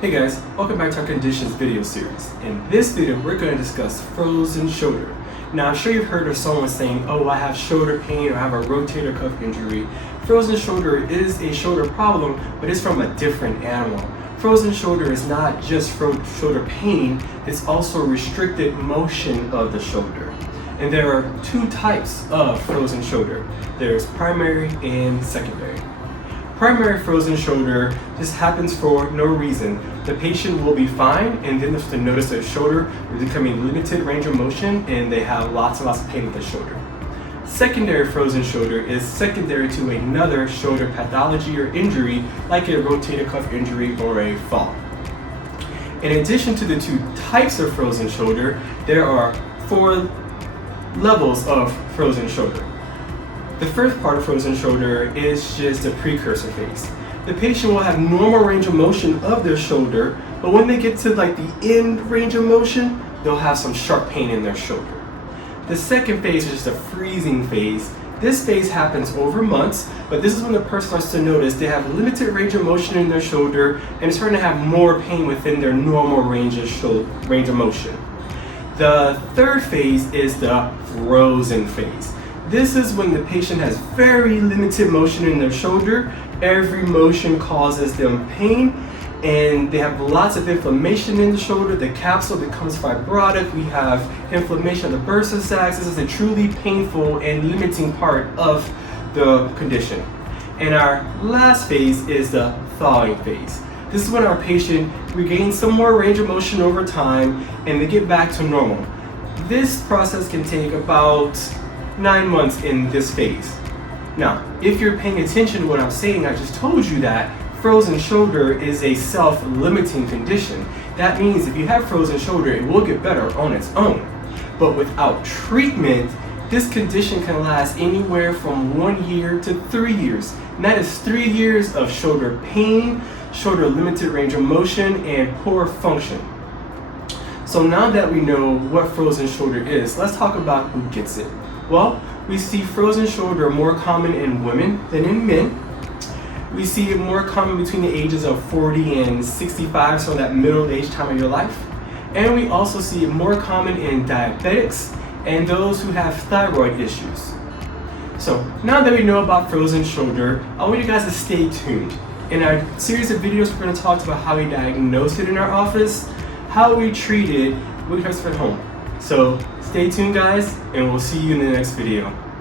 Hey guys, welcome back to our conditions video series. In this video, we're going to discuss frozen shoulder. Now, I'm sure you've heard of someone saying, oh, I have shoulder pain or I have a rotator cuff injury. Frozen shoulder is a shoulder problem, but it's from a different animal. Frozen shoulder is not just shoulder pain, it's also restricted motion of the shoulder. And there are two types of frozen shoulder. There's primary and secondary. Primary frozen shoulder just happens for no reason. The patient will be fine, and then they'll notice their shoulder is becoming limited range of motion and they have lots and lots of pain with the shoulder. Secondary frozen shoulder is secondary to another shoulder pathology or injury like a rotator cuff injury or a fall. In addition to the two types of frozen shoulder, there are 4 levels of frozen shoulder. The first part of frozen shoulder is just a precursor phase. The patient will have normal range of motion of their shoulder, but when they get to like the end range of motion, they'll have some sharp pain in their shoulder. The second phase is just a freezing phase. This phase happens over months, but this is when the person starts to notice they have limited range of motion in their shoulder and starting to have more pain within their normal range of motion. The third phase is the frozen phase. This is when the patient has very limited motion in their shoulder. Every motion causes them pain and they have lots of inflammation in the shoulder. The capsule becomes fibrotic. We have inflammation of the bursa sacs. This is a truly painful and limiting part of the condition. And our last phase is the thawing phase. This is when our patient regains some more range of motion over time and they get back to normal. This process can take about 9 months in this phase. Now, if you're paying attention to what I'm saying, I just told you that frozen shoulder is a self-limiting condition. That means if you have frozen shoulder, it will get better on its own. But without treatment, this condition can last anywhere from 1 year to 3 years. And that is 3 years of shoulder pain, shoulder limited range of motion, and poor function. So now that we know what frozen shoulder is, let's talk about who gets it. Well, we see frozen shoulder more common in women than in men. We see it more common between the ages of 40 and 65, so that middle age time of your life. And we also see it more common in diabetics and those who have thyroid issues. So now that we know about frozen shoulder, I want you guys to stay tuned. In our series of videos, we're going to talk about how we diagnose it in our office, how we treat it, what we have at home. So stay tuned guys, and we'll see you in the next video.